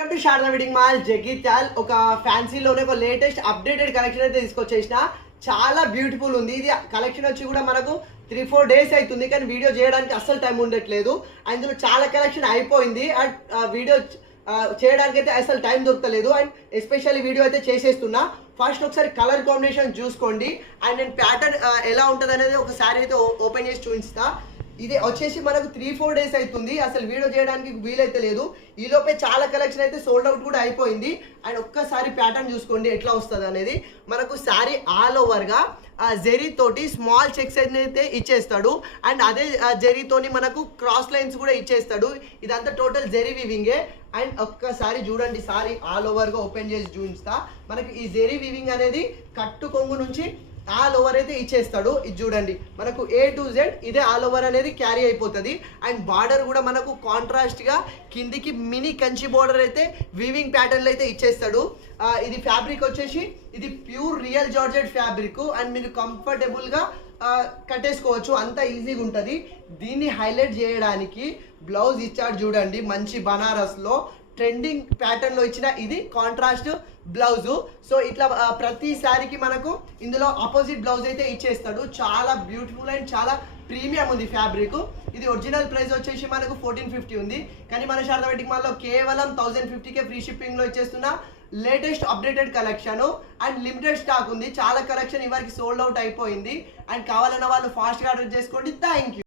Welcome to Sharada wedding mall Jagtial. ఒక ఫ్యాన్సీలోనే ఒక latest updated collection అయితే తీసుకొచ్చేసిన. చాలా బ్యూటిఫుల్ ఉంది. ఇది కలెక్షన్ వచ్చి కూడా మనకు 3-4 డేస్ అవుతుంది, కానీ వీడియో చేయడానికి అస్సలు టైం ఉండట్లేదు. అందులో చాలా కలెక్షన్ అయిపోయింది అండ్ వీడియో చేయడానికి అయితే అసలు టైం దొరకలేదు. అండ్ ఎస్పెషల్లీ వీడియో అయితే చేసేస్తున్నా. ఫస్ట్ ఒకసారి కలర్ కాంబినేషన్ చూసుకోండి అండ్ నేను ప్యాటర్న్ ఎలా ఉంటుంది అనేది ఒకసారి అయితే ఓపెన్ చేసి చూపిస్తా. ఇది వచ్చేసి మనకు 3-4 డేస్ అవుతుంది, అసలు వీడియో చేయడానికి వీలైతే లేదు. ఈలోపే చాలా కలెక్షన్ అయితే సోల్డ్ అవుట్ కూడా అయిపోయింది. అండ్ ఒక్కసారి ప్యాటర్న్ చూసుకోండి ఎట్లా వస్తుంది అనేది. మనకు శారీ ఆల్ ఓవర్గా జెరీ తోటి స్మాల్ చెక్స్ అయితే ఇచ్చేస్తాడు అండ్ అదే జెరీతోని మనకు క్రాస్ లైన్స్ కూడా ఇచ్చేస్తాడు. ఇదంతా టోటల్ జెరీ వీవింగే. అండ్ ఒక్కసారి చూడండి, సారీ ఆల్ ఓవర్గా ఓపెన్ చేసి చూపిస్తా. మనకి ఈ జెరీ వీవింగ్ అనేది కట్టు కొంగు నుంచి ఆల్ ఓవర్ అయితే ఇచ్చేస్తాడు. ఇది చూడండి, మనకు A to Z ఇదే ఆల్ ఓవర్ అనేది క్యారీ అయిపోతుంది. అండ్ బార్డర్ కూడా మనకు కాంట్రాస్ట్గా కిందికి మినీ కంచి బార్డర్ అయితే వీవింగ్ ప్యాటర్న్లో అయితే ఇచ్చేస్తాడు. ఇది ఫ్యాబ్రిక్ వచ్చేసి ఇది pure real georgette fabric and మీరు కంఫర్టబుల్గా కట్టేసుకోవచ్చు, అంత ఈజీగా ఉంటుంది. దీన్ని హైలైట్ చేయడానికి బ్లౌజ్ ఇచ్చాడు చూడండి, మంచి బనారస్లో ట్రెండింగ్ ప్యాటర్న్లో ఇచ్చిన ఇది కాంట్రాస్ట్ బ్లౌజు. సో ఇట్లా ప్రతి శారీకి మనకు ఇందులో ఆపోజిట్ బ్లౌజ్ అయితే ఇచ్చేస్తాడు. చాలా బ్యూటిఫుల్ అండ్ చాలా ప్రీమియం ఉంది ఫ్యాబ్రిక్. ఇది ఒరిజినల్ ప్రైస్ వచ్చేసి మనకు 1450 ఉంది, కానీ మన శారదా వెడ్డింగ్ మాల్లో కేవలం 1050కే ఫ్రీ షిప్పింగ్లో ఇచ్చేస్తున్న latest updated collection and limited stock ఉంది. చాలా కలెక్షన్ ఇవరికి సోల్డ్ అవుట్ అయిపోయింది. అండ్ కావాలన్న వాళ్ళు ఫాస్ట్గా ఆర్డర్ చేసుకోండి. Thank you.